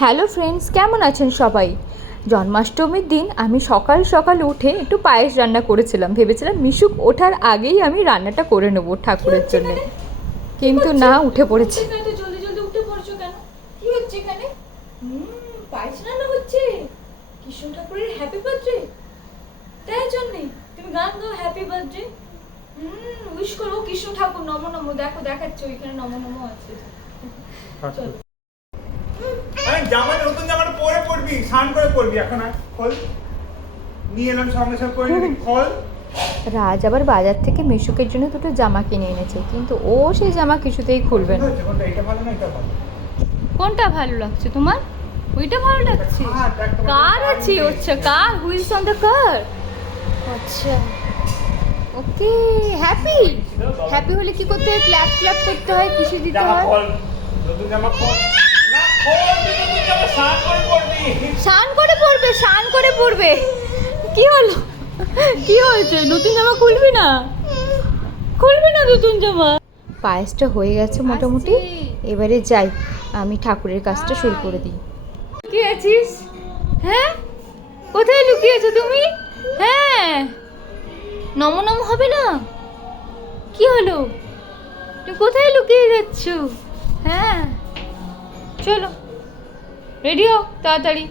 Hello friends কেমন আছেন সবাই? জন্মাষ্টমীর দিন আমি সকাল সকাল উঠে একটু পায়েস রান্না করেছিলাম। ভেবেছিলাম মিশুক ওঠার আগেই আমি রান্নাটা করে নেব ঠাকুরের জন্য। কিন্তু না উঠে পড়েছে। এত জলদি জলদি উঠে পড়ছো কেন? কি হচ্ছে এখানে? হুম পায়েস রান্না হচ্ছে। কৃষ্ণ ঠাকুরের হ্যাপি বার্থডে তাই জন্যে। তুমি গান গাও হ্যাপি বার্থডে হুম উইশ করো কৃষ্ণ ঠাকুর নম নম। দেখো দেখাচ্ছে ওইখানে নম নম আছে। আরে জামা নতুন জামাটা পরে পরবি স্নান করে পরবি এখন আর খোল। নিয়ে এলাম সঙ্গে সঙ্গে করে নিবি খোল। রাজ আবার বাজার থেকে মিশুকের জন্য দুটো জামা কিনে এনেছে কিন্তু ও সেই জামা কিছুতেই খুলবে না। কোনটা ভালো লাগছে তোমার? ওইটা ভালো লাগছে? হ্যাঁ, কার আছে? আচ্ছা car? Wheels on the car আচ্ছা। ওকে হ্যাপি হ্যাপি হলে কি করতে হয়? ক্ল্যাপ ক্ল্যাপ করতে হয় কিছু দিতে হয়? নতুন জামা পড়বে? কি হলো? কি হয়েছে? নতুন জামা খুলবি না? খুলবি না নতুন জামা? পায়েসটা হয়ে গেছে মোটামুটি। এবারে যাই আমি ঠাকুরের কাজটা শুরু করে দিই। কি আছিস হ্যাঁ? কোথায় লুকিয়েছো তুমি? হ্যাঁ। নম নম হবে না? কি হলো? তুমি কোথায় লুকিয়ে যাচ্ছ? হ্যাঁ। চলো। রেডি হও তাড়াতাড়ি।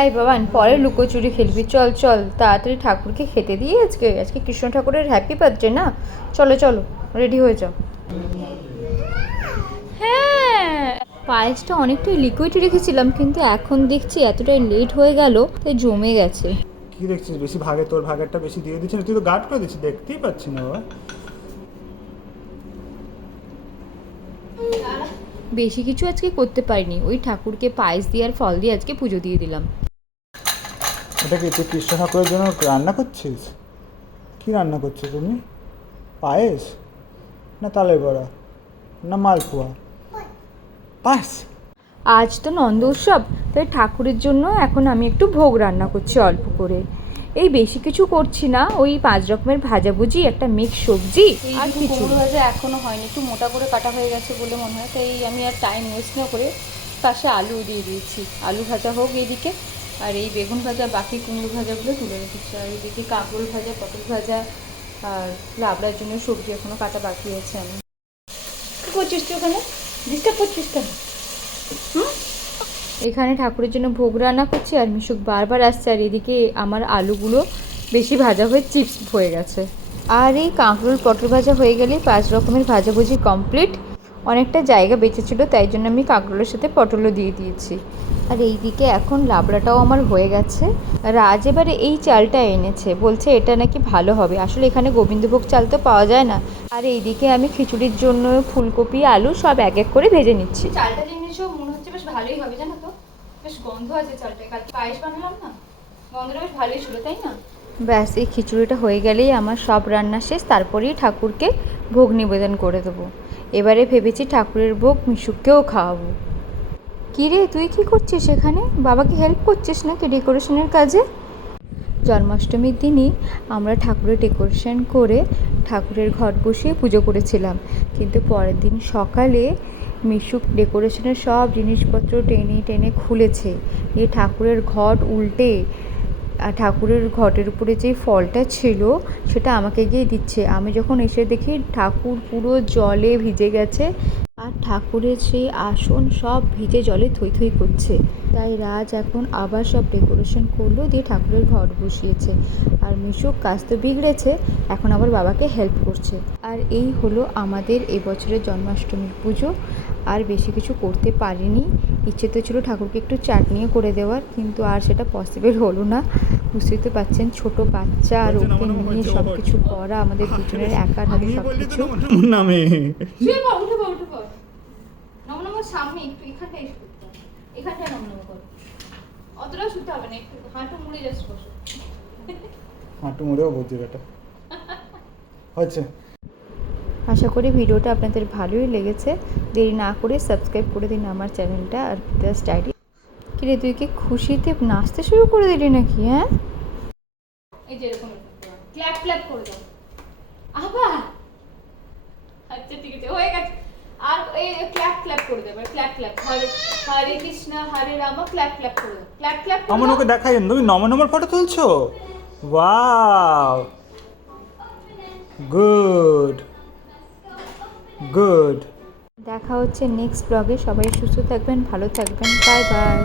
এই বাবান পরে লুকোচুরি খেলবি। চল চল, তাড়াতাড়ি ঠাকুরকে খেতে দিয়ে আজকে। আজকে কৃষ্ণ ঠাকুরের হ্যাপি বার্থডে না? চলো চলো রেডি হয়ে যাও। হ্যাঁ পায়েসটা অনেকটাই লিকুইড রেখেছিলাম, কিন্তু এখন দেখছি এতটাই লেট হয়ে গেল, তাই জমে গেছে। কি দেখছিস? বেশি ভাগে, তোর ভাগেরটা বেশি দিয়ে দিচ্ছিস তুই তো গার্ড করে দিচ্ছিস দেখতেই পাচ্ছি না বাবা। বেশি কিছু আজকে করতে পারিনি। ওই ঠাকুরকে পায়েস দিয়ে আর ফল দিয়ে আজকে পুজো দিয়ে দিলাম। এটা কি তুই কৃষ্ণ ঠাকুরের জন্য রান্না করছিস? কি রান্না করছ তুমি? পায়েস? না তালের বড়া? না মালপোয়া? পায়েস? আজ তো নন্দ উৎসব তাই ঠাকুরের জন্য এখন আমি একটু ভোগ রান্না করছি অল্প করে। এই বেশি কিছু করছি না ওই পাঁচ রকমের ভাজাভুজি একটা মিক্স সবজি আর কিছু ভাজা এখনও হয়নি একটু মোটা করে কাটা হয়ে গেছে বলে মনে হয় তাই আমি আর টাইম ওয়েস্ট না করে পাশে আলু দিয়ে দিয়েছি। আলু ভাজা হোক এইদিকে আর এই বেগুন ভাজা বাকি কুমড়ো ভাজাগুলো তুলে রেখেছি। আর এইদিকে কাঁকরোল ভাজা পটল ভাজা আর লাবড়ার জন্য সবজি এখনও কাটা বাকি আছে। আমি কি করছিস তুই ওখানে? ডিস্টার্ব করছিস কেন? এখানে ঠাকুরের জন্য ভোগ রান্না করছি আর মিশুক বারবার আসছে আর এদিকে আমার আলুগুলো বেশি ভাজা হয়ে চিপস হয়ে গেছে। আর এই কাঁকরোল পটল ভাজা হয়ে গেলে পাঁচ রকমের ভাজাভুজি কমপ্লিট। অনেকটা জায়গা বেঁচেছিল তাই জন্য আমি কাঁকরোলের সাথে পটলও দিয়ে দিয়েছি। আর এইদিকে এখন লাবড়াটাও আমার হয়ে গেছে। রাজ এবারে এই চালটা এনেছে, বলছে এটা নাকি ভালো হবে। আসলে এখানে গোবিন্দভোগ চাল তো পাওয়া যায় না। আর এইদিকে আমি খিচুড়ির জন্য ফুলকপি, আলু সব এক এক করে ভেজে নিচ্ছি। চালটা জিনিসও মনে হচ্ছে বেশ ভালোই হবে, জানো তো? বেশ গন্ধ আছে চালটা কালকে পায়েস বানালাম না? গন্ধটা বেশ ভালোই ছিল, তাই না? ব্যাস, এই খিচুড়িটা হয়ে গেলেই আমার সব রান্না শেষ। তারপরেই ঠাকুরকে ভোগ নিবেদন করে দেবো। এবারে ভেবেছি ঠাকুরের ভোগ মিশুককেও খাওয়াবো। কিরে, তুই কি করছিস এখানে? বাবাকে হেল্প করছিস নাকি ডেকোরেশনের কাজে? জন্মাষ্টমীর দিনই আমরা ঠাকুরের ডেকোরেশন করে ঠাকুরের ঘট বসিয়ে পুজো করেছিলাম। কিন্তু পরের দিন সকালে মিশুক ডেকোরেশনের সব জিনিসপত্র টেনে টেনে খুলেছে। দিয়ে ঠাকুরের ঘট উল্টে আর ঠাকুরের ঘটের উপরে যে ফলটা ছিল, সেটা আমাকে গিয়ে দিচ্ছে। আমি যখন এসে দেখি ঠাকুর পুরো জলে ভিজে গেছে ঠাকুরের সেই আসন সব ভিজে জলে থই থই করছে। তাই রাজ এখন আবার সব ডেকোরেশন করল দিয়ে ঠাকুরের ঘট বসিয়েছে। আর মিশুক কাজ তো বিগড়েছে এখন আবার বাবাকে হেল্প করছে। আর এই হলো আমাদের এবছরের জন্মাষ্টমীর পুজো। আর বেশি কিছু করতে পারিনি। ইচ্ছে তো ছিল ঠাকুরকে একটু চাটনিও করে দেওয়ার কিন্তু আর সেটা পসিবল হলো না। বুঝতেই তো পারছেন ছোট বাচ্চা আর ওকে নিয়ে সব কিছু করা আমাদের দুজনের একার হাতে সব কিছু নামে শুয়ে পড় উঠে পড় উঠে পড় নম নম সামনে একটু এখানটাই শুতে হবে। এখানটায় নম নম করো। অতটা শুতে হবে না একটু হাঁটু মুড়ে জাস্ট বসো। হাঁটু মুড়েও বুদ্ধি বেটা হচ্ছে আশা করি ভিডিওটা আপনাদের ভালোই লেগেছে। দেরি না করে সাবস্ক্রাইব করে দিন আমার চ্যানেলটা আর প্লাস ডায়েরি কিরে তুই কি খুশিতে নাচতে শুরু করে দিলি নাকি হ্যাঁ? এই যে এরকম ক্ল্যাপ ক্ল্যাপ করে দাও। আবার! আচ্ছা ঠিক আছে হয়ে গেছে। ক্ল্যাপ করে দেবে clap clap Hare Hare Krishna Hare Ram clap clap করে দেবে। ক্ল্যাপ ক্ল্যাপ আমার ওকে দেখাই তুমি নম নম্বর ফটো তুলছো? ওয়াও গুড গুড দেখা হচ্ছে নেক্সট ব্লগে সবাই সুস্থ থাকবেন ভালো থাকবেন। Bye bye